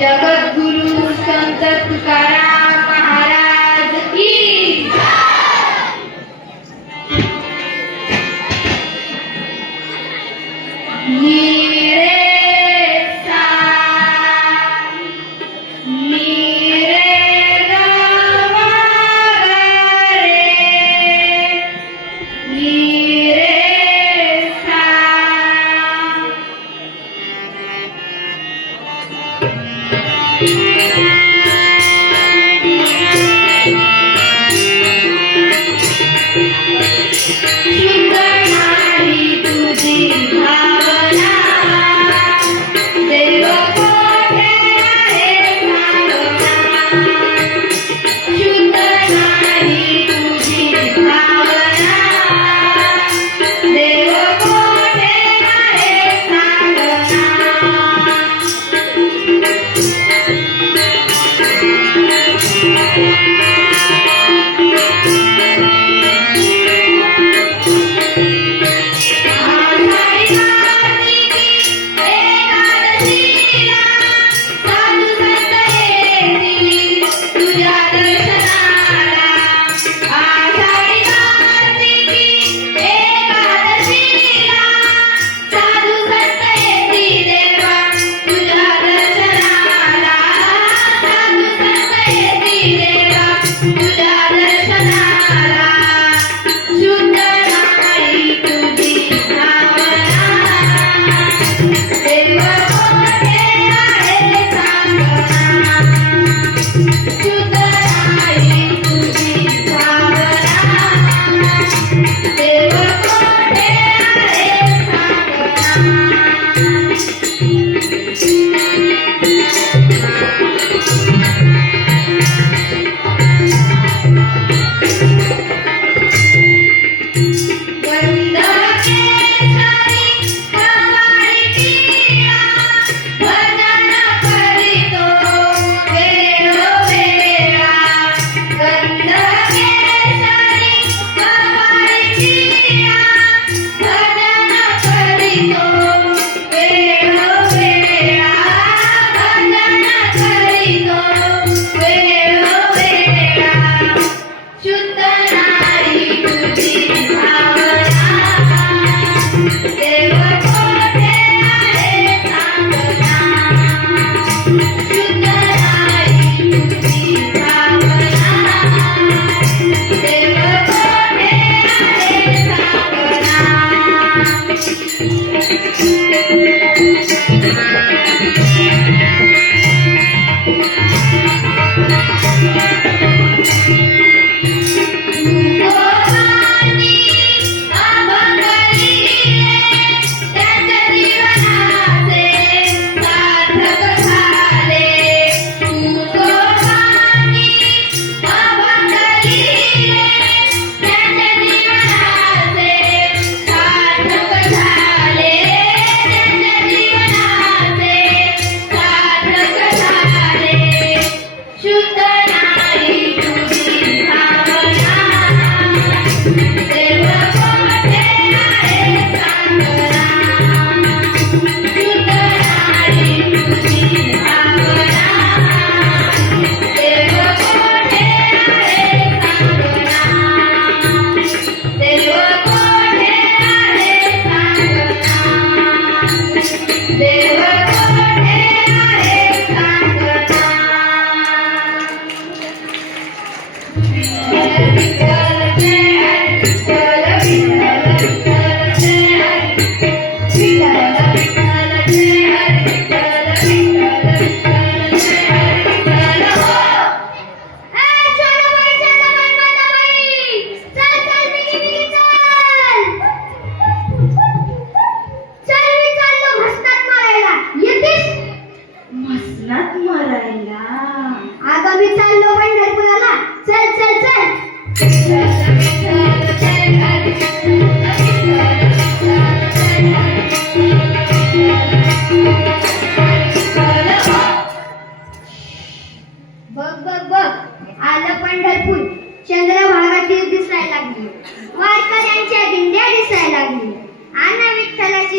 जगद्गुरु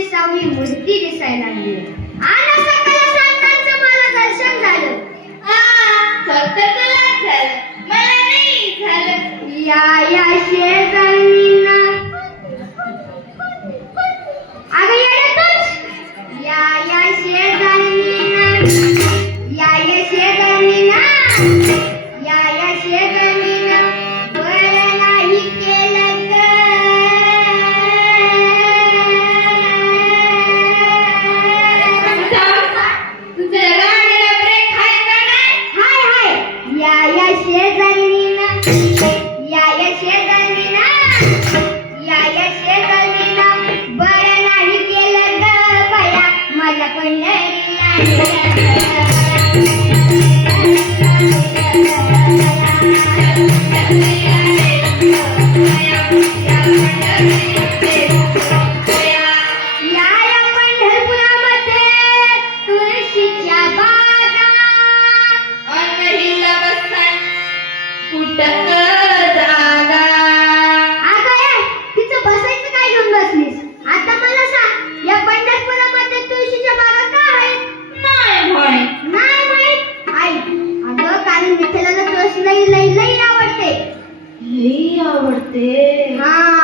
सावली मूर्ती दिसायला लागली. आणि सकाळ सांगतांचं मला दर्शन झालं. फक्त तुला झालं. मला नाही झालं. या या शेजारी या या शेजारी या या शेजारी તે હા.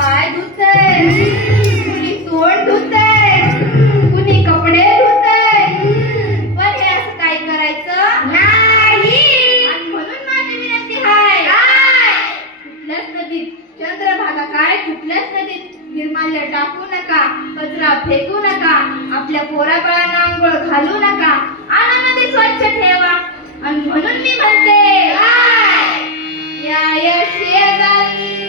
पाय धुतय कुणी तोंड धुतय कुणी कपडे धुतय पण हे काय करायचं? नाही. आणि म्हणून माझी नदीत चंद्रभागा काय? कुठल्याच नदीत निर्माल्य टाकू नका कचरा फेकू नका आपल्या पोराबाळांना आंघोळ घालू नका आनंदी स्वच्छ ठेवा. आणि म्हणून मी म्हणते या शेजारी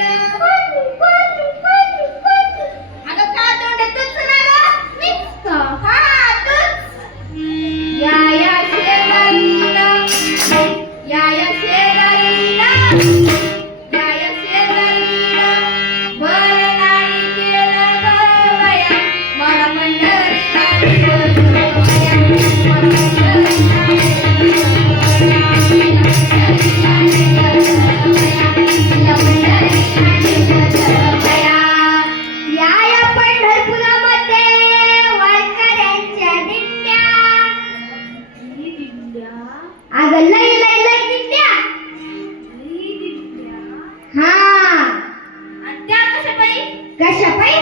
कशापाई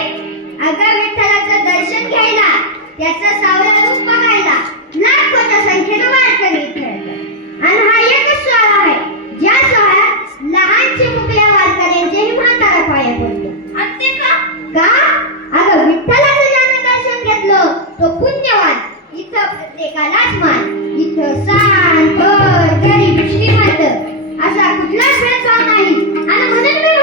अगा विठ्ठलाचं दर्शन घ्यायला त्याचा सावळा रूप बघायला लाखोच्या संख्येनं वारकरी खेळतात आणि हा एक सोहळा आहे ज्या सोहळ्यात लहान चिमुकल्या वारकऱ्यांचेही म्हातारा पाया पडतो का? का? अगं विठ्ठलाचं ज्यानं दर्शन घेतलं तो पुण्यवान. इथं प्रत्येकालाच मान. इथं सांग गरिब श्रीमंत असा कुठलाच भेदभाव नाही. आणि म्हणून